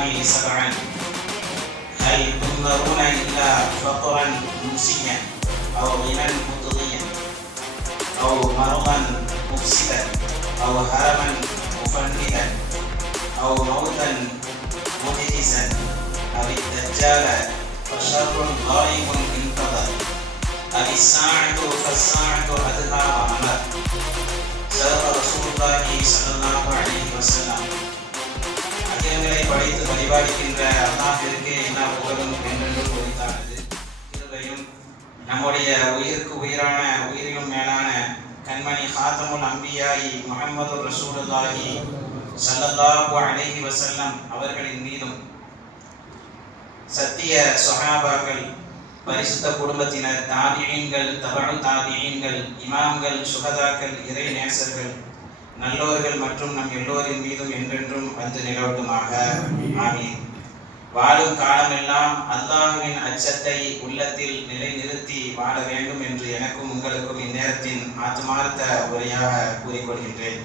الأيام سبعا هل تنظرون إلا فقرا ممسيا أو غنى مطغيا أو مرضا مفسدا أو هرما مفندا أو موتا مهزا أو الدجال فشر ضارب انتظر أو الساعة فالساعة أدهى وأمر صدق رسول الله صلى الله عليه وسلم. அகிலங்களை படைத்து பரிபாலிக்கின்ற அல்லாஹ்விற்கு எல்லா புகழும் என்றென்று குறித்தானது. கிருபையும் நம்முடைய உயிருக்கு உயிரான உயிரிலும் மேலான கண்மணி ஹாத்தமுல் அம்பியாயி முஹம்மது ரசூலுல்லாஹி ஸல்லல்லாஹு அலைஹி வஸல்லம் அவர்களின் மீதும், சத்திய ஸஹாபாக்கள், பரிசுத்த குடும்பத்தினர், தாபிஈன்கள், தபஉ தாபிஈன்கள், இமாம்கள், சுஹதாக்கள், இறை நேசர்கள், நல்லோர்கள் மற்றும் நம் எல்லோரின் மீதும் என்றென்றும் வந்து நிலவட்டுமாக. ஆமீன். வாழும் காலமெல்லாம் அல்லாஹ்வின் அச்சத்தை உள்ளத்தில் நிலைநிறுத்தி வாழ வேண்டும் என்று எனக்கும் உங்களுக்கும் இந்நேரத்தின் ஆத்மார்த்த உரையாக கூறிக்கொள்கின்றேன்.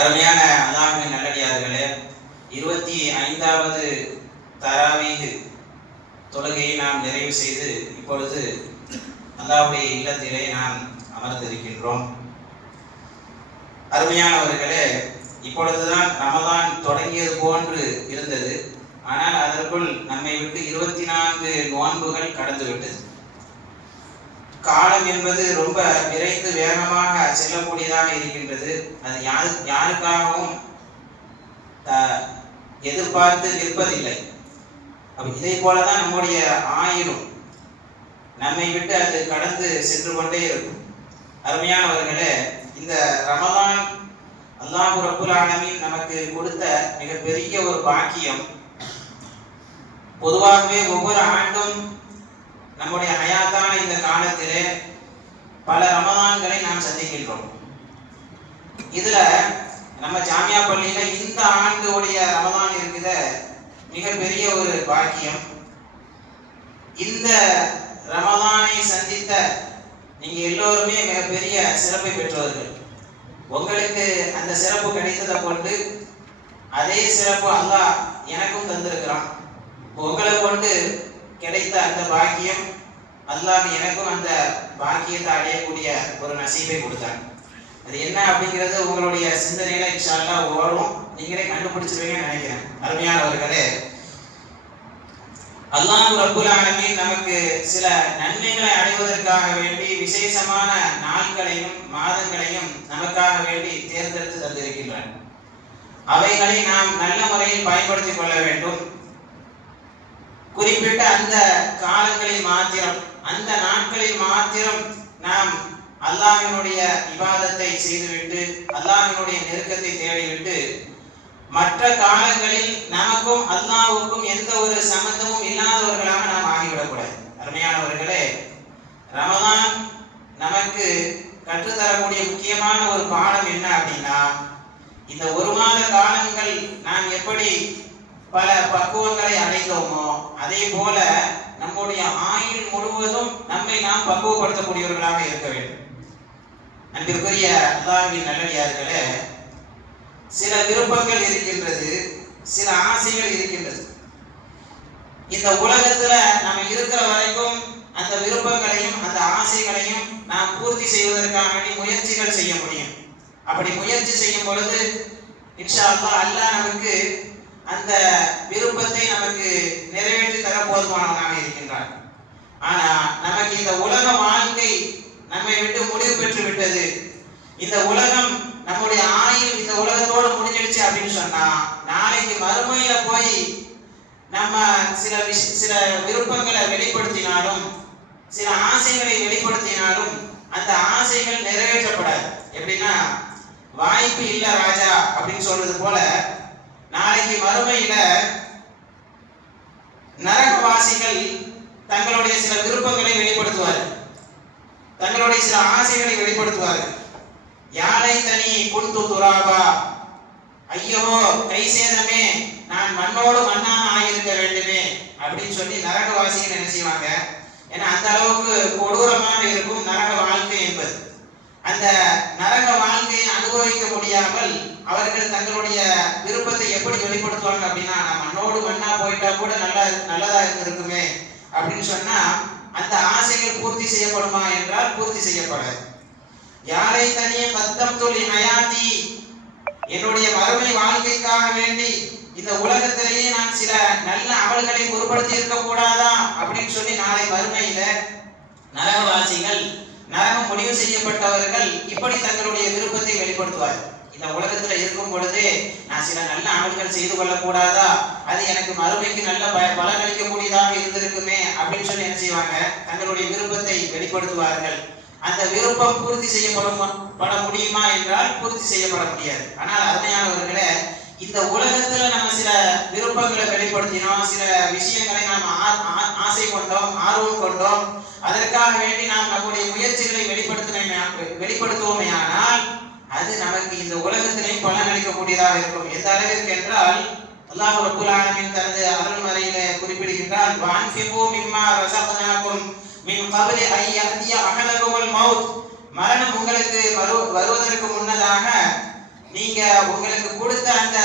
அருமையான அல்லாஹ்வின் நல்லடியார்களே, 25வது தராவீஹ் தொழுகையை நாம் நிறைவு செய்து இப்பொழுது அல்லாஹ்வுடைய இல்லத்திலே நாம் அமர்ந்திருக்கின்றோம். அருமையானவர்களே, இப்பொழுதுதான் ரமதான் தொடங்கியது போன்று இருந்தது. ஆனால் அதற்குள் நம்மை விட்டு 24 நோன்புகள் கடந்துவிட்டது. காலம் என்பது ரொம்ப விரைந்து வேகமாக செல்லக்கூடியதாக இருக்கின்றது. அது யாருக்காகவும் எதிர்பார்த்து நிற்பதில்லை. இதை போலதான் நம்முடைய ஆயுளும் நம்மை விட்டு அது கடந்து சென்று கொண்டே இருக்கும். அருமையானவர்களே, இந்த ரமதான் அல்லாஹ் ரப்புல் ஆலமீன் நமக்கு கொடுத்த மிகப்பெரிய ஒரு பாக்கியம். பொதுவாகவே ஒவ்வொரு ஆண்டும் நம்முடைய ஹயாத்தான இந்த காலத்திலே பல ரமதான்களை நாம் சந்திக்கின்றோம். இதுல நம்ம ஜாமியா பள்ளியில இந்த ஆண்டுடைய ரமதான் இருக்கிற மிகப்பெரிய ஒரு பாக்கியம். இந்த ரமதானை சந்தித்த நீங்க எல்லோருமே மிகப்பெரிய சிறப்பை பெற்றவர்கள். உங்களுக்கு அந்த சிறப்பு கிடைத்ததை கொண்டு அதே சிறப்பு அல்லாஹ் எனக்கும் தந்திருக்கிறான். உங்களை கொண்டு கிடைத்த அந்த பாக்கியம் அல்லாஹ் எனக்கும் அந்த பாக்கியத்தை அடையக்கூடிய ஒரு நசீபை கொடுத்தான். அது என்ன அப்படிங்கிறது உங்களுடைய சிந்தனையில இன்ஷா அல்லாஹ் வரும். நீங்களே கண்டுபிடிச்சிருவீங்கன்னு நினைக்கிறேன். அருமையானவர்களே, அல்லாஹ் ரப்புல் ஆலமீன் நமக்கு சில நன்மைகளை அடைவதற்காக வேண்டி விசேஷமான நாட்களையும் மாதங்களையும் நமக்காக வேண்டி தேர்ந்தெடுத்து தந்திருக்கின்றார். அவைகளை நாம் நல்ல முறையில் பயன்படுத்திக் கொள்ள வேண்டும். குறிப்பிட்ட அந்த காலங்களில் மாத்திரம், அந்த நாட்களில் மாத்திரம் நாம் அல்லாஹ்வினுடைய இபாதத்தை செய்துவிட்டு அல்லாஹ்வினுடைய நெருக்கத்தை தேடிவிட்டு மற்ற காலங்களில் நமக்கும் அல்லாஹ்வுக்கும் எந்த ஒரு சம்பந்தமும் இல்லாதவர்களாக நாம் ஆகிவிடக்கூடாது. அருமையானவர்களே, ரமதான் நமக்கு கற்றுத்தரக்கூடிய முக்கியமான ஒரு பாடம் என்ன அப்படின்னா, இந்த ஒரு மாத காலங்கள் நாம் எப்படி பல பக்குவங்களை அடைந்தோமோ அதே போல நம்முடைய ஆயுள் முழுவதும் நம்மை நாம் பக்குவப்படுத்தக்கூடியவர்களாக இருக்க வேண்டும். அன்பிற்குரிய அல்லாஹ்வின் நல்லடியார்களே, சில விருப்பங்கள் இருக்கின்றது, சில ஆசைகள் இருக்கின்றது. இந்த உலகத்துல நம்ம இருக்கிற வரைக்கும் அந்த விருப்பங்களையும் அந்த ஆசைகளையும் நாம் பூர்த்தி செய்வதற்காக முயற்சிகள் செய்ய முடியும். அப்படி முயற்சி செய்யும் பொழுது இன்ஷா அல்லாஹ் அல்லாஹ் நமக்கு அந்த விருப்பத்தை நமக்கு நிறைவேற்றி தர போதுமானவனாக இருக்கின்றான். ஆனா நமக்கு இந்த உலக வாழ்க்கை நம்மை விட்டு முடிவு பெற்று விட்டது. இந்த உலகம் நம்முடைய ஆயுள் இந்த உலகத்தோடு முடிஞ்சிடுச்சு அப்படின்னு சொன்னா நாளைக்கு மறுமையில போய் நம்ம சில விருப்பங்களை வெளிப்படுத்தினாலும் சில ஆசைகளை வெளிப்படுத்தினாலும் அந்த ஆசைகள் நிறைவேற்றப்படாது. எப்படின்னா, வாய்ப்பு இல்ல ராஜா அப்படின்னு சொல்றது போல நாளைக்கு மறுமையில நரகவாசிகள் தங்களுடைய சில விருப்பங்களை வெளிப்படுத்துவார்கள், தங்களுடைய சில ஆசைகளை வெளிப்படுத்துவார்கள். யானை தனி குண்டு துராபா, ஐயோ கை சேதமே, நான் மண்ணோடு மண்ணாக ஆகியிருக்க வேண்டுமே அப்படின்னு சொல்லி நரகவாசிகள் என்ன செய்வாங்க. ஏன்னா அந்த அளவுக்கு கொடூரமாக இருக்கும் நரக வாழ்க்கை என்பது. அந்த நரக வாழ்க்கையை அனுபவிக்க முடியாமல் அவர்கள் தங்களுடைய விருப்பத்தை எப்படி வெளிப்படுத்துவாங்க அப்படின்னா, நான் மண்ணோடு மண்ணா போயிட்டா கூட நல்லதா இருந்திருக்குமே அப்படின்னு சொன்னா அந்த ஆசைகள் பூர்த்தி செய்யப்படுமா என்றால் பூர்த்தி செய்யப்படாது. யாரை தனியே கத்தம் தொழி ஹயாத்தி, என்னுடைய மறுமை வாழ்க்கைக்காக வேண்டி இந்த உலகத்திலேயே நான் சில நல்ல அமல்களை பொருட்படுத்தி இருக்க கூடாதா அப்படின்னு சொல்லி நாளை மறுமையில நரகவாசிகள், நரகம் முடிவு செய்யப்பட்டவர்கள் இப்படி தங்களுடைய விருப்பத்தை வெளிப்படுத்துவார். இந்த உலகத்துல இருக்கும் பொழுதே நான் சில நல்ல அமல்கள் செய்து கொள்ளக்கூடாதா, அது எனக்கு மறுமைக்கு நல்ல பலனளிக்கக்கூடியதாக இருந்திருக்குமே அப்படின்னு சொல்லி என்ன செய்வாங்க, தங்களுடைய விருப்பத்தை வெளிப்படுத்துவார்கள். அந்த விருப்பம் பூர்த்தி செய்யப்பட முடியுமா என்றால் பூர்த்தி செய்யப்பட முடியாது. ஆனால் அருமையானவர்களே, இந்த உலகத்துல நம்ம சில விருப்பங்களை வெளிப்படுத்தினோம், சில விஷயங்களை நாம் ஆசை கொண்டோம், ஆர்வம் கொண்டோம், அதற்காக வேண்டி நாம் நம்முடைய முயற்சிகளை வெளிப்படுத்துவோமே ஆனால் அது நமக்கு இந்த உலகத்திலேயும் பலன் அளிக்கக்கூடியதாக இருக்கும். எந்த அளவிற்கு என்றால் அல்லாஹ் ரப்பல் ஆலமீன் தனது அருள்மறையிலே குறிப்பிடுகின்றான், வஅன்ஃபிகு மிம்மா ரஸக்னாகும் மின் கப்லி அன் யஅதிய அஹலகுமுல் மௌத், மரணம் உங்களுக்கு வருவதற்கு முன்னதாக நீங்க உங்களுக்கு கொடுத்த அந்த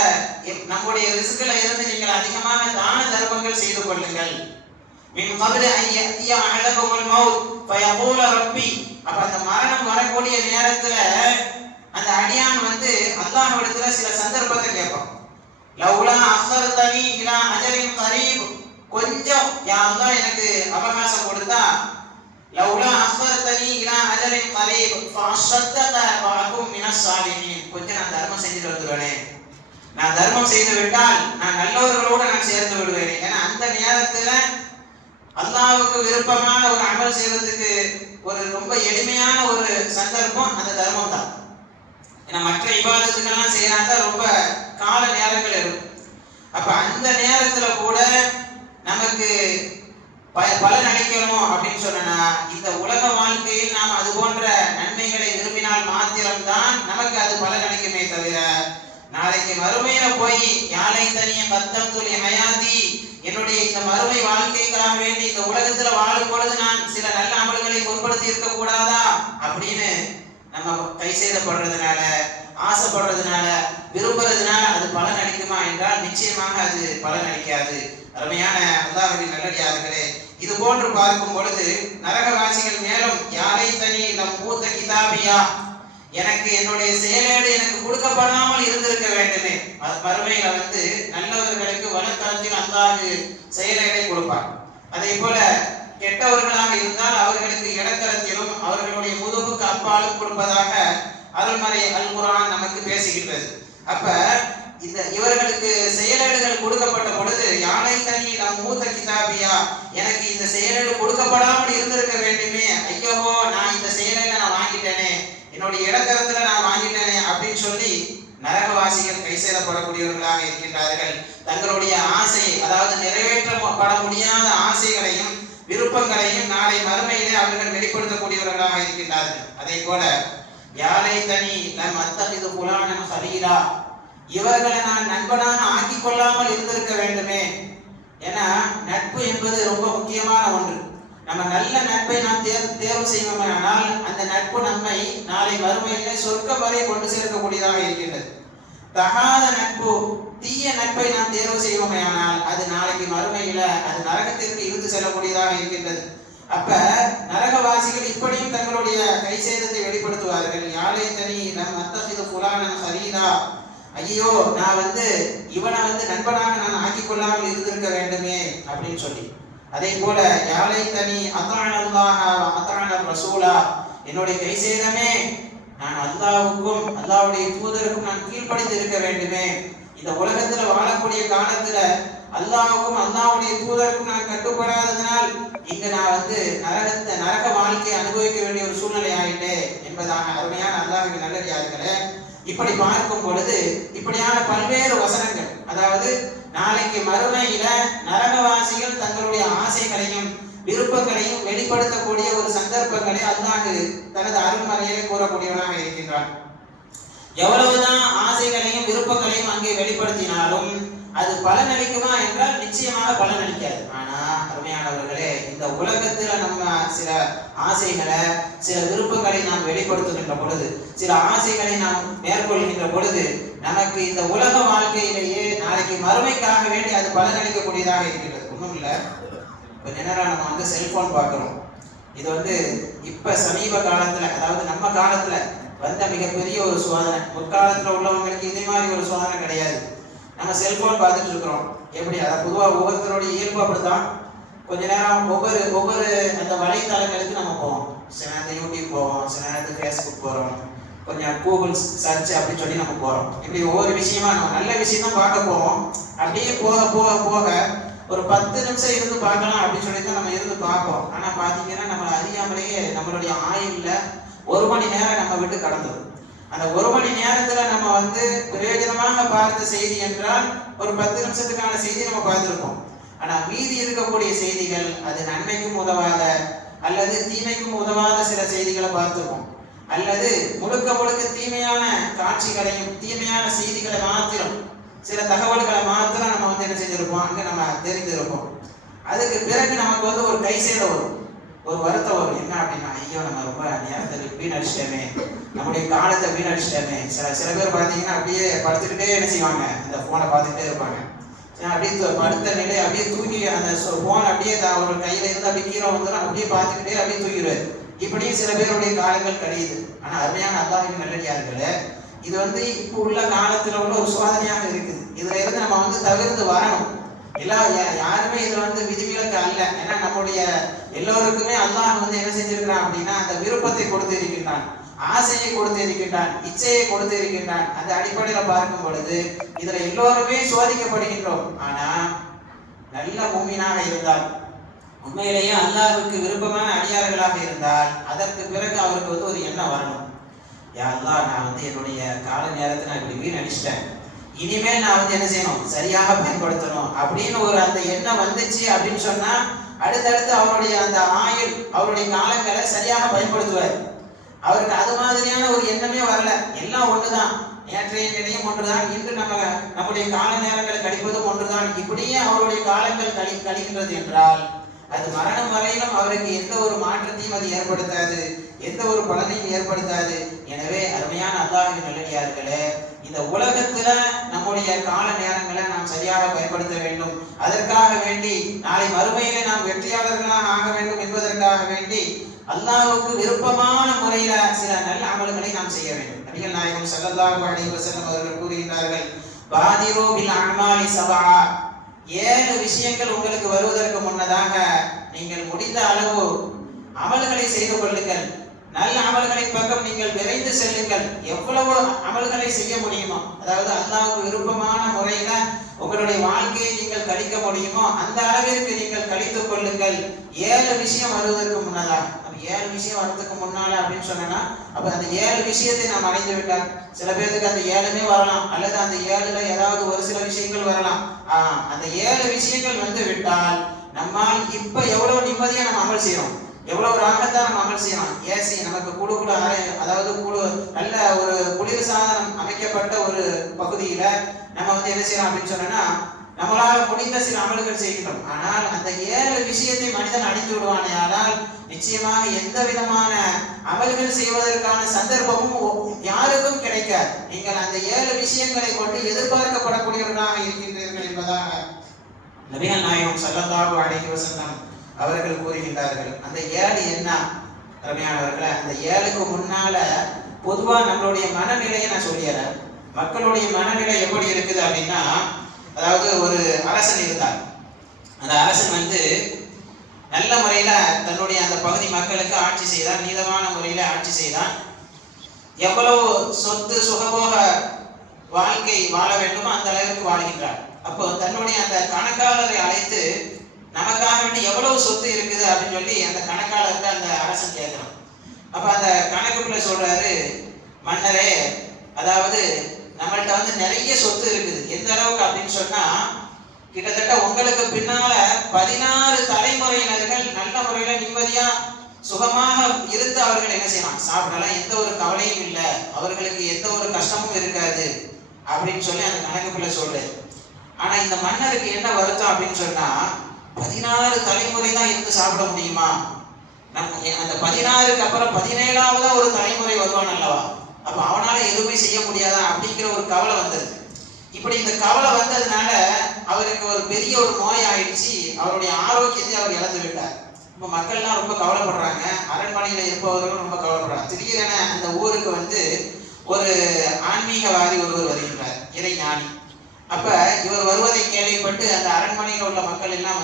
நம்முடைய ரிஸ்க்ல இருந்து நீங்கள் அதிகமாக தான தர்மங்கள் செய்து கொள்ளுங்கள். மின் கப்லி அன் யஅதிய அஹலகுமுல் மௌத் ஃபயகூல ரப்பி, அப்ப அந்த மரணம் வரக்கூடிய நேரத்துல அந்த அடியான் அல்லாஹ்விடத்துல சில சந்தர்ப்பத்தை கேட்பான். லவ்லா அக்ஹர்தனி இலா அஜலின் கரீப், கொஞ்சம் யா அல்லாஹ் எனக்கு அவகாசம் கொடுத்தா, லவ்லா அக்ஹர்தனி இலா அஜலின் கரீப் ஃபஅஸ்ஸதக வஅகும் மினஸ் சாலிஹீன், கொஞ்சம் நான் தர்மம் செஞ்சுட்டு வந்துடுவேனே, நான் தர்மம் செய்து விட்டால் நான் நல்லவர்களோடு நான் சேர்ந்து விடுவேன். ஏன்னா அந்த நேரத்துல அல்லாஹ்வுக்கு விருப்பமான ஒரு அமல் செய்வதற்கு ஒரு ரொம்ப எளிமையான ஒரு சந்தர்ப்பம் அந்த தர்மம் தான். ஏன்னா மற்ற இபாதத்துக்கெல்லாம் செய்யறாங்க ரொம்ப கால நேரங்கள் இருக்கும். அப்ப அந்த நேரத்துல கூட நமக்கு பலன் அளிக்கணும் அப்படின்னு சொன்னா இந்த உலக வாழ்க்கையில் நாம் அது போன்ற நன்மைகளை விரும்பினால் மாத்திரம்தான் நமக்கு அது பலன் அளிக்குமே தவிர, நாளைக்கு மறுமையில போய் யாழை தனிய கத்தம் துளி ஹயாதி, என்னுடைய இந்த மறுமை வாழ்க்கைக்காக வேண்டி இந்த உலகத்துல வாழும் பொழுது நான் சில நல்ல அமல்களை பொருட்படுத்தி இருக்க கூடாதா அப்படின்னு நம்ம கை செய்தப்படுறதுனால, ஆசைப்படுறதுனால, விரும்புறதுனால அது பலன் அளிக்குமா என்றால் நிச்சயமாக அது பலன் அளிக்காது. அருமையான அல்லாஹ்வின் நல்லடியார்களே, இது போன்று பார்க்கும் பொழுது நரகவாசிகள் மேலும் யாரை தனி நம் மூத்த கிதாபியா, எனக்கு என்னுடைய செயலேடு எனக்கு கொடுக்கப்படாமல் இருந்திருக்க வேண்டுமே. மறுமையில நல்லவர்களுக்கு வலத்தரத்தில் அல்லாஹ் செயலேடை கொடுப்பார். அதே போல கெட்டவர்களாக இருந்தால் அவர்களுக்கு இடக்கரத்திலும் அவர்களுடைய முதுகுக்கு அப்பாலும் கொடுப்பதாக அருள்மறை அல் குர்ஆன் நமக்கு பேசுகின்றது. அப்ப இந்த இவர்களுக்கு செயலேடுகள் கொடுக்கப்பட்ட பொழுது யானை தனி நம் மூத்த கிதாபியா, எனக்கு இந்த செயலேடு கொடுக்கப்படாமல் இருந்திருக்க வேண்டுமே, ஐயோ நான் இந்த செயலேடை நான் வாங்கிட்டேனே, என்னுடைய இடக்கரத்துல நான் வாங்கிட்டேனே அப்படின்னு சொல்லி நரகவாசிகள் கை செய்யப்படக்கூடியவர்களாக இருக்கின்றார்கள். தங்களுடைய ஆசை, அதாவது நிறைவேற்றப்பட முடியாத ஆசைகளையும் விருப்பங்களையும் நாளை மறுமையிலே அவர்கள் வெளிப்படுத்தக்கூடியவர்களாக இருக்கின்றார்கள். அதே போல யாரை தனி நம் அத்தகிது புலானன் ஹலீலா, இவர்களை நான் நண்பனாக ஆக்கிக் கொள்ளாமல் இருந்திருக்க வேண்டுமே. ஏன்னா நட்பு என்பது ரொம்ப முக்கியமான ஒன்று. நம்ம நல்ல நட்பை நாம் தேர்வு செய்வோமானால் அந்த நட்பு நம்மை நாளை மறுமையிலே சொர்க்கம் வரை கொண்டு சேர்க்கக்கூடியதாக இருக்கின்றது. தகாத நட்பு, தீய நட்பை நாம் தேர்வு செய்வோமையானால் அது நாளைக்கு மறுமையில அது நரகத்திற்கு இழுத்து செல்லக்கூடியதாக இருக்கின்றது. அப்ப நரகவாசிகள் இப்படியும் தங்களுடைய கை சேதத்தை வெளிப்படுத்துவார்கள். யாழை தனி நம் அத்தகிது புலானன் ஹலீலா, ஐயோ நான் இவனை நண்பனாக நான் ஆக்கிக் கொள்ளாமல் இருந்திருக்க வேண்டுமே அப்படின்னு சொல்லி. அதே போல யாழை தனி அத்தானல்லாஹ அத்தான ரசூலா, என்னுடைய கை சேதமே நான் அல்லாஹ்வுக்கும் அல்லாஹ்வுடைய தூதருக்கும் நான் கீழ்ப்படிந்து இருக்க வேண்டுமே. இந்த உலகத்துல வாழக்கூடிய காலத்துல அல்லாஹ்வுக்கும் அல்லாஹ்வுடைய தூதருக்கும் நான் கட்டுப்படாததனால் இங்க நான் நரக வாழ்க்கையை அனுபவிக்க வேண்டிய ஒரு சூழ்நிலை ஆயிட்டே என்பதாக அருமையான அல்லாஹ்வின் நல்லடியார்களே, இப்படி பார்க்கும் பொழுது இப்படியான பல்வேறு வசனங்கள், அதாவது நாளைக்கு மறுமையில நரகவாசிகள் தங்களுடைய ஆசைகளையும் விருப்பங்களையும் வெளிப்படுத்தக்கூடிய ஒரு சந்தர்ப்பங்களை அல்லாஹ் தனது அருள்மறையிலே கூறக்கூடியவனாக இருக்கின்றான். எவ்வளவுதான் ஆசைகளையும் விருப்பங்களையும் அங்கே வெளிப்படுத்தினாலும் அது பலன் அளிக்குமா என்றால் நிச்சயமாக பலன் அளிக்காது. ஆனா அருமையானவர்களே, இந்த உலகத்துல நம்ம சில ஆசைகளை, சில விருப்பங்களை நாம் வெளிப்படுத்துகின்ற பொழுது, சில ஆசைகளை நாம் மேற்கொள்கின்ற பொழுது நமக்கு இந்த உலக வாழ்க்கையிலேயே நாளைக்கு மறுமைக்காக வேண்டி அது பலனளிக்கக்கூடியதாக இருக்கிறது. ஒன்றும் இல்லை, கொஞ்ச நேரம் நம்ம வந்து செல்போன் பார்க்குறோம். இது இப்ப சமீப காலத்துல, அதாவது நம்ம காலத்துல வந்த மிகப்பெரிய ஒரு சோதனை. முற்காலத்துல உள்ளவங்களுக்கு இதே மாதிரி ஒரு சோதனை கிடையாது. நம்ம செல்போன் பார்த்துட்டு இருக்கிறோம். எப்படி அதை பொதுவாக ஒவ்வொருத்தருடைய இயல்பு அப்படித்தான். கொஞ்ச நேரம் ஒவ்வொரு அந்த வலைத்தளங்களுக்கு நம்ம போவோம். சில நேரத்தை யூடியூப் போவோம், சில நேரத்துக்கு ஃபேஸ்புக் போகிறோம், கொஞ்சம் கூகுள் சர்ச் அப்படின்னு சொல்லி நம்ம போகிறோம். இப்படி ஒவ்வொரு விஷயமா நம்ம நல்ல விஷயம் தான் பார்க்க போவோம். அப்படியே போக போக போக ஒரு 10 நிமிஷம் இருந்து பார்க்கலாம் அப்படின்னு சொல்லி தான் நம்ம இருந்து பார்ப்போம். ஆனால் பார்த்தீங்கன்னா நம்மளை அறியாமலேயே நம்மளுடைய ஆயுள்ல 1 மணி நேரம் நம்ம விட்டு கடந்தது. அந்த 1 மணி நேரத்துல நம்ம பிரயோஜனமாக பார்த்த செய்தி என்றால் ஒரு 10 நிமிஷத்துக்கான செய்தி நம்ம பார்த்துருப்போம். ஆனா மீதி இருக்கக்கூடிய செய்திகள் அது நன்மைக்கும் உதவாத அல்லது தீமைக்கும் உதவாத சில செய்திகளை பார்த்துருப்போம். அல்லது முழுக்க முழுக்க தீமையான காட்சிகளையும் தீமையான செய்திகளை மாத்திரம், சில தகவல்களை மாத்திரம் நம்ம என்ன செஞ்சிருப்போம், அங்க நம்ம தெரிந்திருப்போம். அதுக்கு பிறகு நமக்கு ஒரு கை சேத வரும், ஒரு வருத்தம் வரும். என்ன அப்படின்னா, ஐயோ நம்ம ரொம்ப நேரத்தை வீணடிச்சிட்டோமே, நம்முடைய காலத்தை வீணடிச்சிட்டோமே. சில பேர் பார்த்தீங்கன்னா அப்படியே படுத்துக்கிட்டே என்ன செய்வாங்க, அந்த போனை பார்த்துக்கிட்டே இருப்பாங்க. அப்படியே படுத்த நிலை அப்படியே தூங்கி அந்த போன் அப்படியே ஒரு கையில இருந்து அப்படியே கீழே வந்துடும், அப்படியே பார்த்துக்கிட்டே அப்படியே தூங்கிடுவார். இப்படியும் சில பேருடைய காலங்கள் கழியுது. ஆனா அருமையான அல்லாஹ்வின் நல்லடியார்களே, இது இப்போ உள்ள காலத்துல உள்ள ஒரு சோதனையாக இருக்குது. இதுல இருந்து நம்ம தவிர்த்து வரணும். யாருமே இதுல விதிவிலக்கு அல்ல. ஏன்னா நம்முடைய எல்லோருக்குமே அல்லாஹ் என்ன செஞ்சிருக்கிறான் அப்படின்னா, அந்த விருப்பத்தை கொடுத்து இருக்கின்றான், ஆசையை கொடுத்து இருக்கின்றான், இச்சையை கொடுத்து இருக்கின்றான். அந்த அடிப்படையில பார்க்கும் பொழுது இதுல எல்லோருமே சோதிக்கப்படுகின்றோம். ஆனா நல்ல மூமினாக இருந்தால், உண்மையிலேயே அல்லாஹ்வுக்கு விருப்பமான அடியார்களாக இருந்தால், அதற்கு பிறகு அவருக்கு ஒரு எண்ணம் வரணும். யா அல்லாஹ், நான் என்னுடைய கால நேரத்தை நான் இப்படி வீணடிச்சிட்டேன், இனிமேல் நான் என்ன செய்யணும், சரியாக பயன்படுத்தணும் அப்படின்னு அந்த எண்ணம் வந்துச்சு அப்படின்னு சொன்னா, அடுத்தடுத்து அவருடைய அந்த ஆயுள், அவருடைய காலங்களை சரியாக பயன்படுத்துவார். அவருக்கு அது மாதிரியான ஒரு எண்ணமே வரல. எல்லாம் ஒண்ணுதான், நேற்றைய நிலையும் ஒன்றுதான், இன்று நம்முடைய கால நேரங்களை கழிப்பதும் ஒன்றுதான். இப்படியே அவருடைய காலங்கள் கழிக்கின்றது என்றால் அது மரணம் வரையிலும் அவருக்கு எந்த ஒரு மாற்றத்தையும் அது ஏற்படுத்தாது, எந்த ஒரு பலனையும் ஏற்படுத்தாது. எனவே அருமையான அல்லாஹ்வின் நல்லடியார்களே, இந்த உலகத்துல நம்முடைய கால நேரங்களை நாம் சரியாக பயன்படுத்த வேண்டும். அதற்காக வேண்டி நாளை மறுமையிலே நாம் வெற்றியாளர்களாக ஆக வேண்டும் என்பதற்காக வேண்டி அல்லாஹ்வுக்கு விருப்பமான முறையில சில நல்ல அமல்களை நாம் செய்ய வேண்டும். நபிகள் நாயகம் ஸல்லல்லாஹு அலைஹி வஸல்லம் அவர்கள் கூறுகின்றார்கள், பாதிரு பில் அமாலி சபா, 7 விஷயங்கள் உங்களுக்கு வருவதற்கு முன்னதாக நீங்கள் முடிந்த அளவு அமல்களை செய்து கொள்ளுங்கள். நல்ல அமல்களை பக்கம் நீங்கள் விரைந்து செல்லுங்கள். எவ்வளவு அமல்களை செய்ய முடியுமோ, அதாவது அல்லாஹ்வுக்கு விருப்பமான முறையில உங்களுடைய வாழ்க்கையை நீங்கள் கழிக்க முடியுமோ அந்த அளவிற்கு நீங்கள் கழித்துக் கொள்ளுங்கள். 7 விஷயம் வருவதற்கு முன்னதாக. 7 விஷயம் வரதுக்கு முன்னால அப்படின்னு சொன்னா, அப்ப அந்த 7 விஷயத்தை நாம் அடைந்து விட்டால், சில பேருக்கு அந்த 7மே வரலாம், அல்லது அந்த 7ல ஏதாவது ஒரு சில விஷயங்கள் வரலாம். அந்த 7 விஷயங்கள் விட்டால் நம்மால் இப்ப எவ்வளவு நிம்மதியா நம்ம அமல் செய்யறோம், எவ்வளவு ராகத்தான் நம்ம அமல் செய்யலாம். ஏசி நமக்கு குழு அதாவது நல்ல ஒரு குளிர் சாதனம் அமைக்கப்பட்ட ஒரு பகுதியில நம்ம என்ன செய்யலாம் அப்படின்னு சொன்னா, நம்மளால முடிந்த சில அமல்கள் செய்கின்றோம். ஆனால் அந்த 7 விஷயத்தை மனிதன் அடைந்து விடுவானே, ஆனால் நிச்சயமாக எந்த விதமான அமல்கள் செய்வதற்கான சந்தர்ப்பமும் யாருக்கும் கிடைக்காது. நீங்கள் அந்த 7 விஷயங்களை கொண்டு எதிர்பார்க்கப்படக்கூடியவர்களாக இருக்கின்றீர்கள் என்பதாக நபிகள் நாயகம் ஸல்லல்லாஹு அலைஹி வஸல்லம் அவர்கள் கூறுகின்றார்கள். அந்த 7 என்ன ரமையானவர்களே, அந்த 7க்கு முன்னால பொதுவா நம்மளுடைய மனநிலையை நான் சொல்லிடுறேன். மக்களுடைய மனநிலை எப்படி இருக்குது அப்படின்னா, அதாவது ஒரு அரசன் இருந்தார். அந்த அரசன் நல்ல முறையில தன்னுடைய அந்த பகுதி மக்களுக்கு ஆட்சி செய்தான், நீதமான முறையில ஆட்சி செய்தான். எவ்வளவு சொத்து சுகபோக வாழ்க்கை வாழ வேண்டுமோ அந்த அளவிற்கு வாழ்கின்றார். அப்போ தன்னுடைய அந்த கணக்காளரை அழைத்து, நமக்காக வேண்டி எவ்வளவு சொத்து இருக்குது அப்படின்னு சொல்லி அந்த கணக்காளர்கிட்ட அந்த அரசன் கேட்கிறான். அப்ப அந்த கணக்குக்குள்ள சொல்றாரு, மன்னரே, அதாவது நம்மள்ட்ட நிறைய சொத்து இருக்குது. எந்த அளவுக்கு அப்படின்னு சொன்னா, கிட்டத்தட்ட உங்களுக்கு பின்னால 16 தலைமுறையினர்கள் நல்ல முறையில நிம்மதியா சுகமாக இருந்து அவர்கள் என்ன செய்யலாம், சாப்பிடலாம், எந்த ஒரு கவலையும் இல்லை, அவர்களுக்கு எந்த ஒரு கஷ்டமும் இருக்காது அப்படின்னு சொல்லி அந்த கணக்குக்குள்ள சொல்றாரு. ஆனா இந்த மன்னருக்கு என்ன வருத்தம் அப்படின்னு சொன்னா, 16 தலைமுறை தான் இருந்து சாப்பிட முடியுமா? அந்த 16க்கு அப்புறம் 17வது ஒரு தலைமுறை வருவான் அல்லவா? அப்ப அவனால எதுவுமே செய்ய முடியாதா அப்படிங்கிற ஒரு கவலை வந்தது. இப்படி இந்த கவலை வந்ததுனால அவருக்கு ஒரு பெரிய ஒரு நோய் ஆயிடுச்சு. அவருடைய ஆரோக்கியத்தை அவர் இழந்து விட்டார். இப்போ மக்கள்லாம் ரொம்ப கவலைப்படுறாங்க, அரண்மனையில் இருப்பவர்களும் ரொம்ப கவலைப்படுறாங்க. திடீரென அந்த ஊருக்கு ஒரு ஆன்மீகவாதி ஒருவர் வருகின்றார், இறை ஞானி. அப்ப இவர் வருவதை கேள்விப்பட்டு அந்த அரண்மனையில் உள்ள மக்கள் எல்லாம்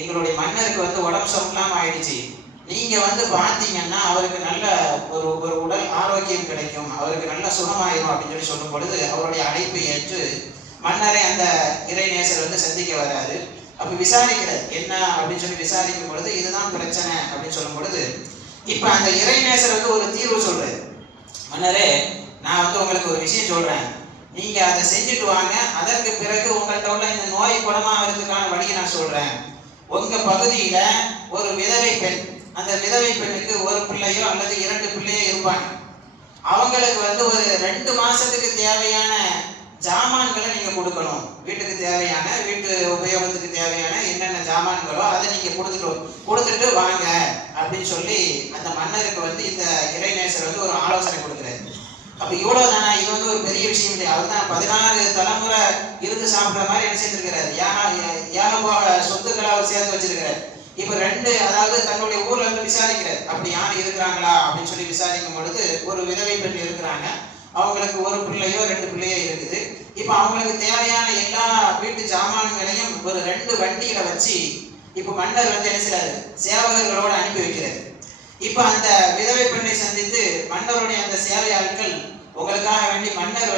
எங்களுடைய மன்னருக்கு உடம்பு சரியில்லாம ஆயிடுச்சு, நீங்க பார்த்தீங்கன்னா அவருக்கு நல்ல ஒரு உடல் ஆரோக்கியம் கிடைக்கும், அவருக்கு நல்ல சுகமாயிரும் அப்படின்னு சொல்லும் பொழுது அவருடைய அழைப்பை ஏற்று மன்னரை அந்த இறைநேசர் சந்திக்க வராரு. அப்ப விசாரிக்கிறார், என்ன அப்படின்னு விசாரிக்கும் பொழுது இதுதான் பிரச்சனை அப்படின்னு சொல்லும் பொழுது இப்ப அந்த இறைநேசர் ஒரு தீர்வு சொல்றாரு. மன்னரே, நான் உங்களுக்கு ஒரு விஷயம் சொல்றேன், நீங்க அதை செஞ்சுட்டு வாங்க, அதற்கு பிறகு உங்கள்கிட்ட உள்ள இந்த நோய் குணமாகிறதுக்கான வழியை நான் சொல்றேன். உங்க பகுதியில ஒரு விதவை பெண், அந்த விதவை பெண்ணுக்கு ஒரு பிள்ளையோ அல்லது 2 பிள்ளையோ இருப்பாங்க. அவங்களுக்கு ஒரு 2 மாசத்துக்கு தேவையான ஜாமான்களை நீங்க கொடுக்கணும். வீட்டுக்கு தேவையான, வீட்டு உபயோகத்துக்கு தேவையான என்னென்ன ஜாமான்களோ அதை நீங்க கொடுத்துட்டு வாங்க அப்படின்னு சொல்லி அந்த மன்னருக்கு இந்த இறைநேசர் ஒரு ஆலோசனை கொடுக்குறாரு. அப்ப இவ்வளவு தானே, இது ஒரு பெரிய விஷயம் இல்லை. அதுதான் 16 தலைமுறை இருந்து சாப்பிட்ற மாதிரி என்ன செய்திருக்கிறாரு, ஏகபோக சொத்துக்களை அவர் சேர்த்து வச்சிருக்கிறார். இப்ப 2, அதாவது தன்னுடைய ஊர்ல விசாரிக்கிறார், அப்படி யார் இருக்கிறாங்களா அப்படின்னு சொல்லி விசாரிக்கும் பொழுது ஒரு விதவை பெண் இருக்கிறாங்க. அவங்களுக்கு ஒரு பிள்ளையோ 2 பிள்ளையோ இருக்குது. இப்ப அவங்களுக்கு தேவையான எல்லா வீட்டு ஜாமான்களையும் ஒரு 2 வண்டியில வச்சு இப்ப மன்னர் என்ன செய்றாரு, சேவகர்களோடு அனுப்பி வைக்கிறார். இப்ப அந்த விதவை பெண்ணை சந்தித்து மன்னருடைய அந்த சேவையாட்கள், உங்களுக்காக வேண்டி மன்னர்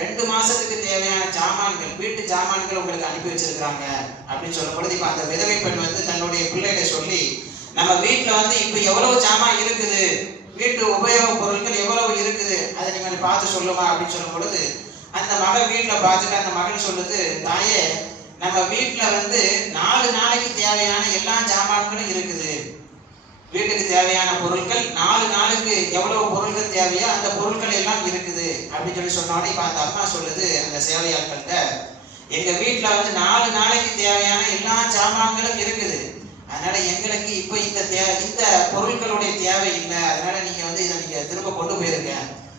2 மாசத்துக்கு தேவையான ஜாமான்கள், வீட்டு ஜாமான்கள் உங்களுக்கு அனுப்பி வச்சிருக்கிறாங்க அப்படின்னு சொல்லும் பொழுது இப்ப அந்த விதவை பெண் தன்னுடைய பிள்ளைகளை சொல்லி, நம்ம வீட்டுல இப்ப எவ்வளவு ஜாமான் இருக்குது, வீட்டு உபயோக பொருட்கள் எவ்வளவு இருக்குது, அதை நீங்க பார்த்து சொல்லுமா அப்படின்னு சொல்லும் பொழுது அந்த மகள் வீட்டுல பார்த்துட்டு அந்த மகள் சொல்லுது, தாயே, நம்ம வீட்டுல 4 நாளைக்கு தேவையான எல்லா ஜாமான்களும் இருக்குது, வீட்டுக்கு தேவையான பொருட்கள் 4 நாளுக்கு எவ்வளவு பொருட்கள் தேவையோ அந்த பொருட்கள் எல்லாம் இருக்குது அப்படின்னு சொன்னோடனே இப்ப அந்த அம்மா சொல்லுது அந்த சேவையாட்கள்கிட்ட, எங்க வீட்டுல 4 நாளைக்கு தேவையான எல்லா ஜாமான்களும் இருக்குது, அதனால எங்களுக்கு இப்ப இந்த பொருட்களுடைய தேவை இல்லை, அதனால நீங்க இதை நீங்க திரும்ப கொண்டு போயிருங்க.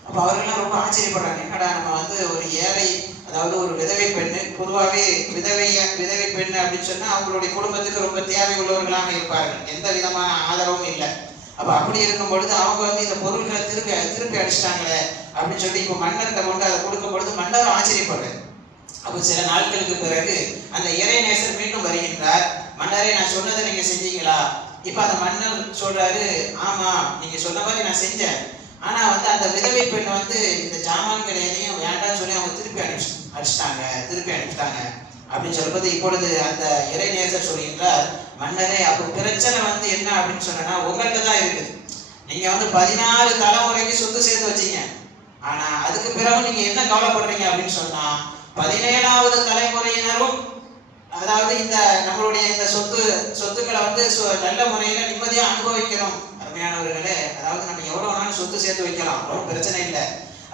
அப்ப அவர்கள்லாம் ரொம்ப ஆச்சரியப்படுறாங்க, என்னடா நம்ம ஒரு ஏழை, அதாவது ஒரு விதவை பெண்ணு, பொதுவாகவே விதவை பெண்ணு அப்படின்னு சொன்னா அவங்களுடைய குடும்பத்துக்கு ரொம்ப தேவை உள்ளவர்களாக இருப்பார்கள், எந்த விதமான ஆதரவும் இல்லை. அப்ப அப்படி இருக்கும் பொழுது அவங்க இந்த பொருட்களை திருப்பி அடிச்சிட்டாங்களே அப்படின்னு சொல்லி இப்ப மன்னர்கிட்ட கொண்டு அதை கொடுக்கும் பொழுது மன்னர் ஆச்சரியப்படுறாரு. அப்போ சில நாட்களுக்கு பிறகு அந்த இறைநேசர் மீண்டும் வருகின்றார். மன்னரே, நான் சொன்னதை நீங்க செஞ்சீங்களா? இப்ப அந்த மன்னர் சொல்றாரு, ஆமா, நீங்க சொன்ன மாதிரி நான் செஞ்சேன், ஆனா அந்த விதவை பெண் இந்த ஜாமான்கள் எதையும் வேண்டாம்னு சொல்லி அவங்க திருப்பி அனுப்பிச்சிட்டாங்க அப்படின்னு சொல்லும்போது இப்பொழுது அந்த இறைநேசர் சொல்கின்றார், மன்னரே, அப்போ பிரச்சனை என்ன அப்படின்னு சொன்னா உங்கள்கிட்ட தான் இருக்குது. நீங்க 16 தலைமுறைக்கு சொத்து சேர்த்து வச்சீங்க, ஆனா அதுக்கு பிறகு நீங்க என்ன கவலைப்படுறீங்க அப்படின்னு சொன்னா 17வது தலைமுறையினரும், அதாவது இந்த நம்மளுடைய இந்த சொத்துக்களை நல்ல முறையில நிம்மதியா அனுபவிக்கிறோம். அருமையானவர்களே, அதாவது நம்ம எவ்வளவு நாளும் சொத்து சேர்த்து வைக்கலாம், ஒன்றும் பிரச்சனை இல்லை.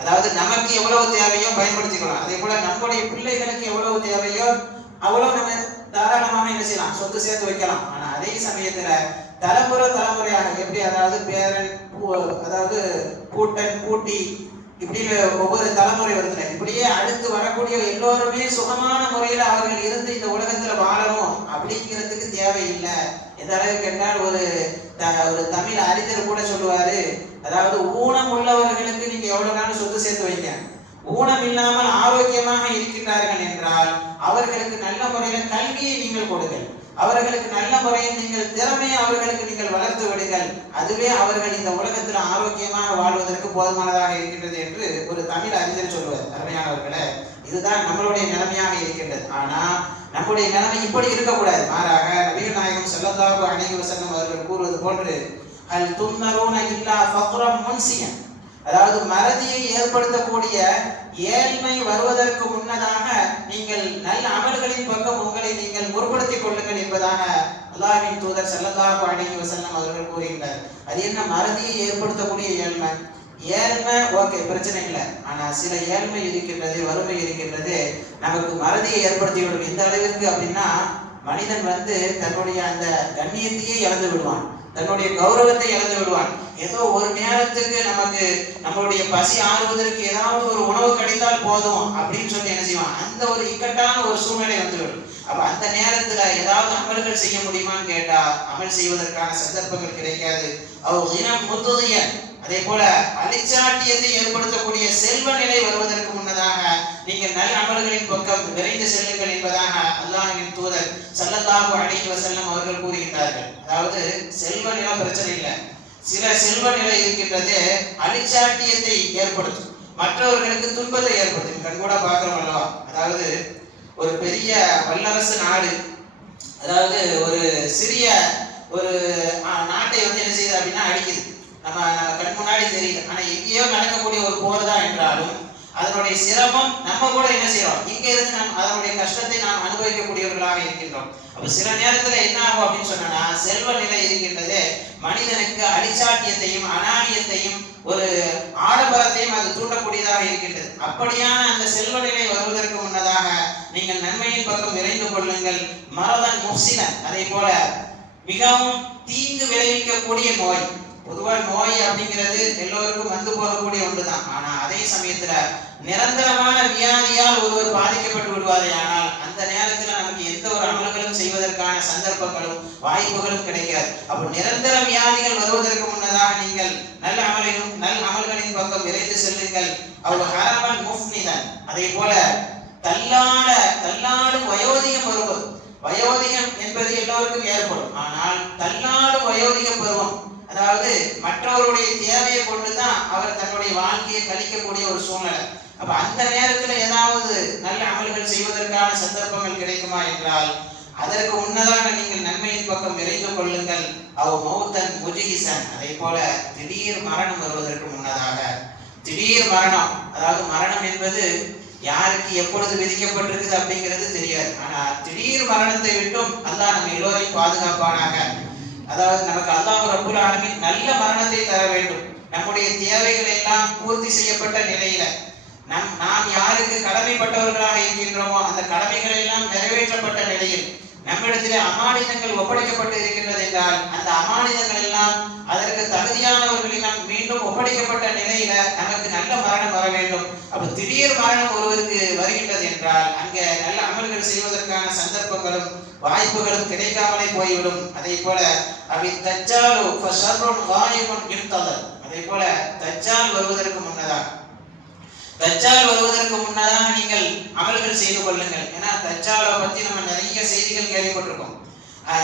அதாவது நமக்கு எவ்வளவு தேவையோ பயன்படுத்திக்கலாம், அதே போல நம்முடைய பிள்ளைகளுக்கு எவ்வளவு தேவையோ அவ்வளவு நம்ம தாராளமாக என்ன செய்யலாம், சொத்து சேர்த்து வைக்கலாம். ஆனா அதே சமயத்துல தலைமுறையாக எப்படி, அதாவது பேரன், அதாவது பூட்டன், பூட்டி, இப்படி ஒவ்வொரு தலைமுறை வருதுல, இப்படியே அடுத்து வரக்கூடிய எல்லோருமே சுகமான முறையில அவர்கள் இருந்து இந்த உலகத்துல வாழணும் அப்படிங்கிறதுக்கு தேவையில்லை. எந்த அளவுக்கு என்றால் ஒரு தமிழ் அறிஞர் கூட சொல்லுவாரு, அதாவது ஊனம் உள்ளவர்களுக்கு நீங்க எவ்வளவு நாள் சொத்து சேர்த்து வைங்க, ஊனம் இல்லாமல் ஆரோக்கியமாக இருக்கின்றார்கள் என்றால் அவர்களுக்கு நல்ல முறையில கல்வியை நீங்கள் கொடுங்கள், அவர்களுக்கு நல்ல முறையில் நீங்கள் திறமையை அவர்களுக்கு நீங்கள் வளர்த்து விடுங்கள், அதுவே அவர்கள் இந்த உலகத்தில் ஆரோக்கியமாக வாழ்வதற்கு போதுமானதாக இருக்கின்றது என்று ஒரு தமிழ் அறிஞர் சொல்லுவார். அருமையானவர்களே, இதுதான் நம்மளுடைய நிலைமையாக இருக்கின்றது. ஆனா நம்முடைய நிலைமை இப்படி இருக்கக்கூடாது. மாறாக நபிகள் நாயகம் ஸல்லல்லாஹு அலைஹி வஸல்லம் அவர்கள் கூறுவது போன்று, அல் துன்னரூன இல்லா ஃபக்ரம் முன்சியன், அதாவது மறதியை ஏற்படுத்தக்கூடிய ஏழ்மை வருவதற்கு முன்னதாக நீங்கள் நல்ல அமல்களின் பக்கம் உங்களை நீங்கள் முற்படுத்திக் கொள்ளுங்கள் என்பதாக அல்லாஹ்வின் தூதர் ஸல்லல்லாஹு அலைஹி வஸல்லம் அவர்கள் கூறுகின்றார். அது என்ன மறதியை ஏற்படுத்தக்கூடிய ஏழ்மை? ஏழ்மை ஓகே, பிரச்சனை இல்லை. ஆனா சில ஏழ்மை இருக்கின்றது, வறுமை இருக்கின்றது, நமக்கு மறதியை ஏற்படுத்திவிடும். எந்த அளவிற்கு அப்படின்னா, மனிதன் தன்னுடைய அந்த கண்ணியத்தையே இழந்து விடுவான், தன்னுடைய கௌரவத்தை இழந்து விடுவான். ஏதோ ஒரு நேரத்துக்கு நமக்கு நம்மளுடைய பசி ஆறுவதற்கு ஏதாவது ஒரு உணவு கிடைத்தால் போதும் அப்படின்னு சொல்லி என்ன செய்வான், அந்த ஒரு இக்கட்டான ஒரு சூழ்நிலை வந்துவிடும். அப்ப அந்த நேரத்துல ஏதாவது அமல்கள் செய்ய முடியுமான்னு கேட்டா அமல் செய்வதற்கான சந்தர்ப்பங்கள் கிடைக்காது. அதே போல அலிச்சாட்டியத்தை ஏற்படுத்தக்கூடிய செல்வ நிலை வருவதற்கு முன்னதாக நீங்கள் நல்ல அமல்களின் பக்கம் விரைந்து செல்லுங்கள் என்பதாக அல்லாஹ்வின் தூதர் ஸல்லல்லாஹு அலைஹி வஸல்லம் அவர்கள் கூறுகின்றார்கள். அதாவது செல்வ நிலை பிரச்சனை இல்லை, சில செல்வ நிலை இருக்கின்றது அலிச்சாட்டியத்தை ஏற்படுத்தும், மற்றவர்களுக்கு துன்பத்தை ஏற்படுத்தும். கண் கூட பார்க்கிறோம் அல்லவா? அதாவது ஒரு பெரிய வல்லரசு நாடு, அதாவது ஒரு சிறிய ஒரு நாட்டை வந்து என்ன செய்யுது அப்படின்னா அடிக்குது. நம்ம கண் முன்னாடி தெரியுது. ஆனா எங்கேயோ நடக்கக்கூடிய ஒரு போர் தான் என்றாலும் அதனுடைய சிரமம் நம்ம கூட என்ன செய்யறோம், இங்க இருந்து நாம் அதனுடைய கஷ்டத்தை நாம் அனுபவிக்கக்கூடியவர்களாக இருக்கின்றோம். அப்ப சில நேரத்துல என்ன ஆகும் அப்படின்னு சொன்னா, செல்வ நிலை இருக்கின்றது மனிதனுக்கு அடிச்சாட்டியத்தையும் அனானியத்தையும் ஒரு ஆடம்பரத்தையும் அது தூண்டக்கூடியதாக இருக்கின்றது. அப்படியான அந்த செல்வ நிலை வருவதற்கு முன்னதாக நீங்கள் நன்மையின் பக்கம் விரைந்து கொள்ளுங்கள். மரதன் முஃசினன், அதே போல மிகவும் தீங்கு விளைவிக்கக்கூடிய நோய். பொதுவா நோய் அப்படிங்கிறது எல்லோருக்கும் வந்து போகக்கூடிய ஒன்றுதான். ஆனா அதே சமயத்துல நிரந்தரமான வியாதியால் ஒருவர் பாதிக்கப்பட்டு விடுவாரே ஆனால் அந்த நேரத்துல நமக்கு எந்த ஒரு அமல்களும் செய்வதற்கான சந்தர்ப்பங்களும் வாய்ப்புகளும் கிடைக்காது. அப்போ நிரந்தர வியாதிகள் வருவதற்கு முன்னதாக நீங்கள் நல்ல அமல்களின் பக்கம் விரைந்து செல்லுங்கள். அவர் ஹரமன் முஃப்னிதன், அதே போல தள்ளாடும் வயோதிகம் வருவது. வயோதிகம் என்பது எல்லோருக்கும் ஏற்படும். ஆனால் தள்ளாடும் வயோதிக பருவம், அதாவது மற்றவருடைய தேவையை கொண்டுதான் அவர் தன்னுடைய வாழ்க்கையை கழிக்கக்கூடிய ஒரு சூழ்நிலை. அப்ப அந்த நேரத்துல ஏதாவது நல்ல அமல்கள் செய்வதற்கான சந்தர்ப்பங்கள் கிடைக்குமா என்றால் அதற்கு முன்னதாக நீங்கள் நன்மையின் பக்கம் விரைந்து கொள்ளுங்கள். மௌத்தன் முஜிகிசன், அதே போல திடீர் மரணம் வருவதற்கு முன்னதாக. திடீர் மரணம், அதாவது மரணம் என்பது யாருக்கு எப்பொழுது விதிக்கப்பட்டிருக்குது அப்படிங்கிறது தெரியாது. ஆனா திடீர் மரணத்தை விட்டும் அல்லாஹ் நம்ம எல்லோரையும் பாதுகாப்பானாக. அதாவது நமக்கு அல்லாஹ் ரப்புல் ஆலமீன் நல்ல மரணத்தை தர வேண்டும். நம்முடைய தேவைகள் எல்லாம் பூர்த்தி செய்யப்பட்ட நிலையில நாம் யாருக்கு கடமைப்பட்டவர்களாக இருக்கின்றோமோ அந்த கடமைகள் எல்லாம் நிறைவேற்றப்பட்ட நிலையில் நம்மிடத்திலே அமானிதங்கள் ஒப்படைக்கப்பட்டு இருக்கின்றது என்றால் அந்த அமானிதங்கள் எல்லாம் அதற்கு தகுதியானவர்களிடம் மீண்டும் ஒப்படைக்கப்பட்ட நிலையில நமக்கு நல்ல மரணம் வர வேண்டும். அப்ப திடீர் மரணம் ஒருவருக்கு வருகின்றது என்றால் அங்க நல்ல அமல்கள் செய்வதற்கான சந்தர்ப்பங்களும் வாய்ப்புகளும் கிடைக்காமலே போய்விடும். அதே போல தஜ்ஜாலு ஃபஷர்ருன் காயிபுன் இன்ததர், அதே போல தஜ்ஜால் வருவதற்கு முன்னதாக நீங்கள் அமல்கள் செய்து கொள்ளுங்கள். ஏன்னா தஜ்ஜாலை பத்தி நம்ம நிறைய செய்திகள் கேள்விப்பட்டிருக்கோம்.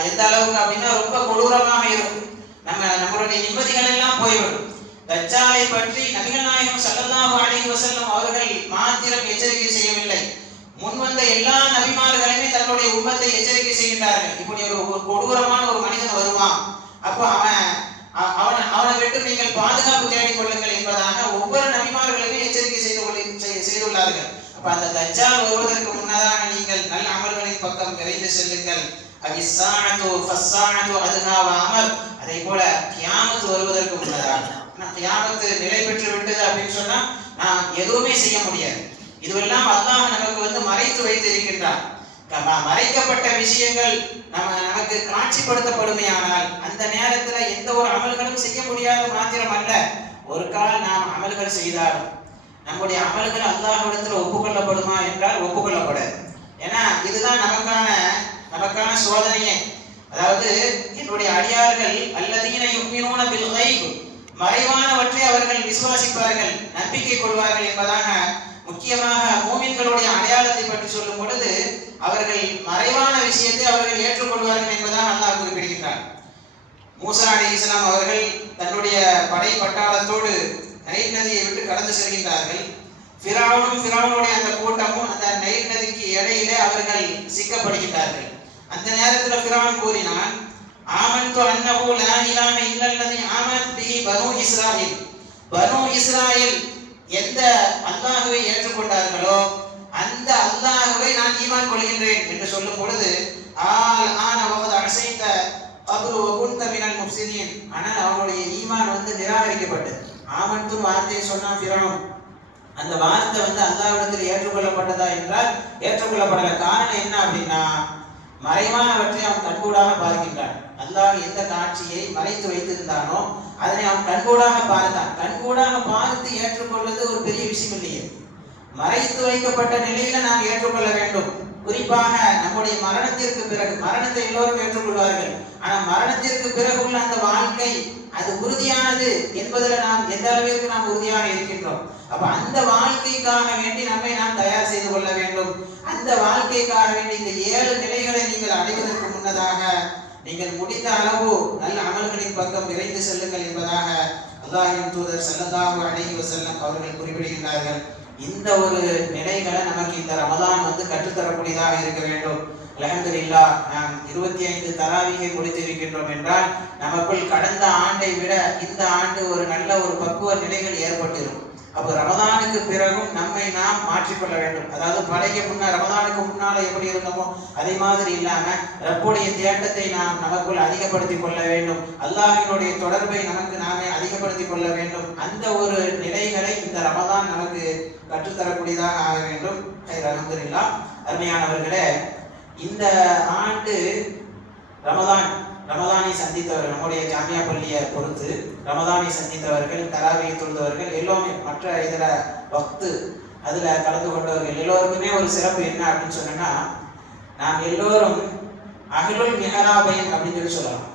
எந்த அளவுக்கு அப்படின்னா ரொம்ப கொடூரமாக இருக்கும். நம்மளுடைய நிம்மதிகள் எல்லாம் போய்விடும். தஜ்ஜாலை பற்றி நபிகள் நாயகம் ஸல்லல்லாஹு அலைஹி வஸல்லம் அவர்கள் மாத்திரம் எச்சரிக்கை செய்யவில்லை, முன்வந்த எல்லா நபிமார்களுமே தன்னுடைய உம்மத்தை எச்சரிக்கை செய்கின்றார்கள். இப்படி ஒரு கொடூரமான ஒரு மனிதன் வருவான், அப்போ அவனை விட்டு நீங்கள் பாதுகாப்பு தேடிக் கொள்ளுங்கள் என்பதாக ஒவ்வொரு நபிமார்களுமே எச்சரிக்கை செய்துள்ளார்கள். அப்ப அந்த தஜ்ஜால் வருவதற்கு முன்னதாக நீங்கள் நல்ல அமல்களின் பக்கம் விரைந்து செல்லுங்கள். அதே போல கியாமத் வருவதற்கு முன்னதாக, கியாமத்து நிலை பெற்று விட்டது அப்படின்னு சொன்னா நாம் எதுவுமே செய்ய முடியாது. இதுவெல்லாம் அல்லாஹ் நமக்கு மறைத்து வைத்து இருக்கின்றான். மறைக்கப்பட்ட விஷயங்கள் நமக்கு காட்சிப்படுத்தப்படுமையானால் அந்த நேரத்துல எந்த ஒரு அமல்களும் செய்ய முடியாத மாத்திரம் அல்ல, ஒரு கால் நாம் அமல்கள் செய்தாலும் நம்முடைய அமல்கள் அல்லாஹ்விடத்துல ஒப்புக்கொள்ளப்படுமா என்றால் ஒப்புக்கொள்ளப்படாது. ஏன்னா இதுதான் நமக்கான சோதனையே. அதாவது என்னுடைய அடியார்கள் அல்லதீன யுமினூன பில் கைப், மறைவானவற்றை அவர்கள் விசுவாசிப்பார்கள், நம்பிக்கை கொள்வார்கள் என்பதாக முக்கியமாக மூமின்களுடைய அடையாளத்தை பற்றி சொல்லும் பொழுது அவர்கள் மறைவான விஷயத்தை அவர்கள் ஏற்றுக்கொள்வார்கள் என்பதாக அல்லாஹ் குறிப்பிடுகின்றார். மூசா அலைஹிஸ்ஸலாம் அவர்கள் தன்னுடைய படை பட்டாளத்தோடு நைல் நதியை விட்டு கடந்து செல்கின்றார்கள். ஃபிரௌனுடைய அந்த கூட்டமும் அந்த நைல் நதிக்கு இடையிலே அவர்கள் சிக்கப்படுகின்றார்கள். அந்த நேரத்தில் ஃபிரௌன் கூறினான், ஆமன்து அன்னஹு லா இலாஹ இல்லல்லதி ஆமனத் பிஹி பனூ இஸ்ராயில். பனூ இஸ்ராயில் எந்த அல்லாஹ்வை ஏற்றுக்கொண்டார்களோ அந்த அல்லாஹ்வை நான் ஈமான் கொள்கின்றேன் என்று சொல்லும் பொழுது ஆனால் அவனுடைய ஈமான் நிராகரிக்கப்பட்டது. ஆமன்து வார்த்தையை சொன்னான் ஃபிரௌன். அந்த வார்த்தை அல்லாஹ்விடத்தில் ஏற்றுக்கொள்ளப்பட்டதா என்றால் ஏற்றுக்கொள்ளப்படல. காரணம் என்ன அப்படின்னா மறைவானவற்றை அவன் கண்கூடாக பார்க்கின்றான். அல்லாஹ் எந்த காட்சியை மறைத்து வைத்திருந்தானோ அதனை அவன் கண்கூடாக பார்த்தான். கண்கூடாக பார்த்து ஏற்றுக்கொள்வது ஒரு பெரிய விஷயம் இல்லையே. மறைத்து வைக்கப்பட்ட நிலையில நாம் ஏற்றுக்கொள்ள வேண்டும். குறிப்பாக நம்முடைய மரணத்திற்கு பிறகு, மரணத்தை எல்லோரும் ஏற்றுக்கொள்வார்கள், ஆனா மரணத்திற்கு பிறகு உள்ள அந்த வாழ்க்கை அது உறுதியானது என்பதில் நாம் எந்த அளவிற்கு நாம் உறுதியாக இருக்கின்றோம். அப்ப அந்த வாழ்க்கைக்காக வேண்டி நம்மை நாம் தயார் செய்து கொள்ள வேண்டும். அந்த வாழ்க்கைக்காக வேண்டி இந்த 7 நிலைகளை நீங்கள் அடைவதற்கு முன்னதாக நீங்கள் முடிந்த அளவு நல்ல அமல்களின் பக்கம் விரைந்து செல்லுங்கள் என்பதாக அல்லாஹ்வின் தூதர் ஸல்லல்லாஹு அலைஹி வஸல்லம் அவர்கள் குறிப்பிடுகின்றார்கள். இந்த ஒரு நிலைகளை நமக்கு இந்த ரமதான் கற்றுத்தரக்கூடியதாக இருக்க வேண்டும். அல்ஹம்துலில்லாஹ், நாம் 25 தராவீகை முடித்திருக்கின்றோம் என்றால் நமக்குள் கடந்த ஆண்டை விட இந்த ஆண்டு ஒரு நல்ல ஒரு பக்குவ நிலைகள் ஏற்பட்டிருக்கும். அப்போ ரமதானுக்கு பிறகும் நம்மை நாம் மாற்றிக்கொள்ள வேண்டும். அதாவது பழைய ரமதானுக்கு முன்னால எப்படி இருந்தோமோ அதே மாதிரி இல்லாம ரப்புடைய தேட்டத்தை நாம் நமக்குள் அதிகப்படுத்திக் கொள்ள வேண்டும். அல்லாஹ்வினுடைய தொடர்பை நாமே அதிகப்படுத்திக் கொள்ள வேண்டும். அந்த ஒரு நிலைகளை இந்த ரமதான் நமக்கு கற்றுத்தரக்கூடியதாக ஆக வேண்டும். அல்ஹம்துலில்லாஹ். அருமையானவர்களே, இந்த ஆண்டு ரமதானை சந்தித்தவர்கள், நம்முடைய ஜாமியா பள்ளியை பொறுத்து ரமதானை சந்தித்தவர்கள், தராவீஹ் தொழுதவர்கள், எல்லோருமே மற்ற இதுல வக்து அதுல கலந்து கொண்டவர்கள் எல்லோருக்குமே ஒரு சிறப்பு என்ன அப்படின்னு சொன்னா, நாம் எல்லோரும் அஹ்லுல் மிஹராபைன் அப்படின்னு சொல்லலாம்.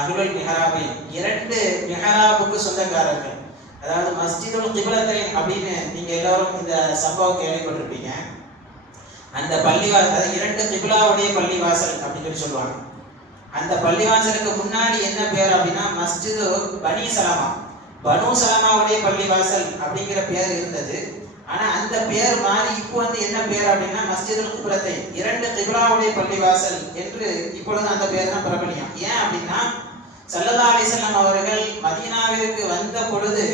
அஹ்லுல் மிஹராபைன் 2 மிஹராபுக்கு சொந்தக்காரர்கள். அதாவது மஸ்ஜிதுல் கிப்லத்தைன் அப்படின்னு நீங்க எல்லாரும் இந்த சம்பவம் கேள்விப்பட்டிருப்பீங்க. அந்த பள்ளிவாசல், அது 2 கிப்லாவுடைய பள்ளிவாசல் அப்படின்னு சொல்லுவாங்க. அந்த பள்ளிவாசலுக்கு முன்னாடி என்ன பேர் அப்படின்னா மஸ்ஜிது பனி சலமா, பனு சலமாவுடைய பள்ளிவாசல் அப்படிங்கிற பேர் இருந்தது. ஆனா அந்த பேர் மாறி இப்போ என்ன பேர் அப்படின்னா மஸ்ஜிதுல் கிப்லத்தைன், 2 கிப்லாவுடைய பள்ளிவாசல் என்று இப்பொழுது அந்த பேர் தான் பிரபலியம். ஏன் அப்படின்னா ஸல்லல்லாஹு அலைஹி வஸல்லம் அவர்கள் மதீனாவிற்கு வந்த பொழுது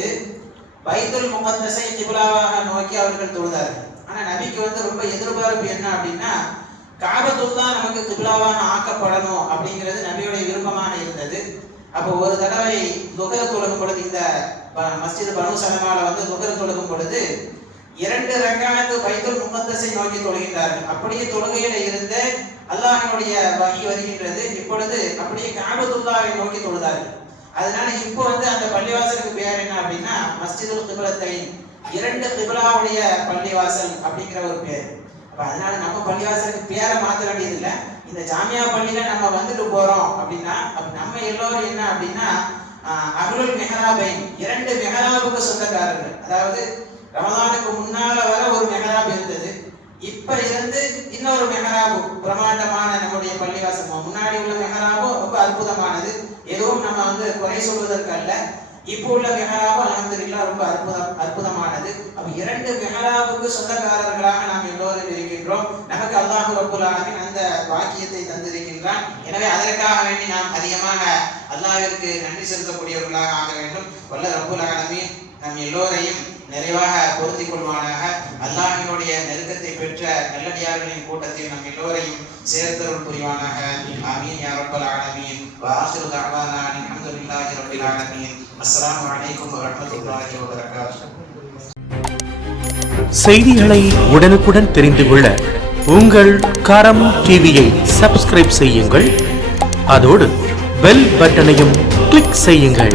பைத்துல் முகத்தஸை கிப்லாவாக நோக்கி அவர்கள் தொழுதார்கள். ஆனா நபிக்கு ரொம்ப எதிர்பார்ப்பு என்ன அப்படின்னா காபத்துல்லாஹ் நமக்கு கிப்லாவாக ஆக்கப்படணும் அப்படிங்கிறது நபியுடைய விருப்பமாக இருந்தது. அப்போ ஒரு தடவை லுஹர் தொழுகும் பொழுது, இந்த மஸ்ஜித் பனு சலமால லுஹர் தொழுகும் பொழுது 2 ரக்காத் பைத்துல் முகத்தஸை நோக்கி தொழுகின்றார்கள். அப்படியே தொழுகையில இருந்து அல்லாஹ்வுடைய வஹி வருகின்றது. இப்பொழுது அப்படியே காபத்துல்லாஹை நோக்கி தொழுதார்கள். அதனால இப்போ அந்த பள்ளிவாசலுக்கு பேர் என்ன அப்படின்னா மஸ்ஜிதுல் கிப்லத்தைன், 2 கிப்லாவுடைய பள்ளிவாசல் அப்படிங்கிற ஒரு பேர். அப்ப அதனால நம்ம பள்ளிவாசலுக்கு பேரை மாற்ற வேண்டியது இல்லை. இந்த ஜாமியா பள்ளியில நம்ம வந்துட்டு போறோம் அப்படின்னா நம்ம எல்லோரும் என்ன அப்படின்னா அஹ்லுல் மிஹராபைன், 2 மிஹராபுக்கு சொந்தக்காரர்கள். அதாவது ரமதானுக்கு முன்னால வர ஒரு மிஹராப் இருந்தது, இப்ப இருந்து இன்னொரு மெஹராபு பிரமாண்டமான நம்முடைய பள்ளிவாசல். முன்னாடி உள்ள மெஹராபும் ரொம்ப அற்புதமானது, எதுவும் நம்ம குறை சொல்வதற்கு அல்ல. இப்போ உள்ள மெஹராபு அல்ஹம்துலில்லாஹ் ரொம்ப அற்புதமானது. அப்ப 2 மெஹராபுக்கு சொந்தக்காரர்களாக நாம் எல்லோரும் இருக்கின்றோம். நமக்கு அல்லாஹ் ரப்புல் ஆலமீன் அந்த பாக்கியத்தை தந்திருக்கின்றான். எனவே அதற்காக வேண்டி நாம் அதிகமாக அல்லாஹ்விற்கு நன்றி செலுத்தக்கூடியவர்களாக ஆக வேண்டும். வல்ல ரப்புல் ஆலமீன் நம் எல்லோரையும் நிறைவாக பொருத்திக் கொள்வானாக. அல்லாஹ்வினுடைய நெருக்கத்தை பெற்ற நல்லடியார்களின் கூட்டத்தில் நம் எல்லோரையும் சேர்த்தருள் புரிவானாக. ஆமீன் யா ரப்பல் ஆலமீன். வ ஆகிரு தஅவானா அல்ஹம்துலில்லாஹி ரப்பில் ஆலமீன். அஸ்ஸலாமு அலைக்கும் வ ரஹ்மத்துல்லாஹி வ பரகாத்துஹு. செய்திகளை உடனுக்குடன் தெரிந்து கொள்ள உங்கள் கரம் டிவியை சப்ஸ்கிரைப் செய்யுங்கள். அதோடு பெல் பட்டனையும் கிளிக் செய்யுங்கள்.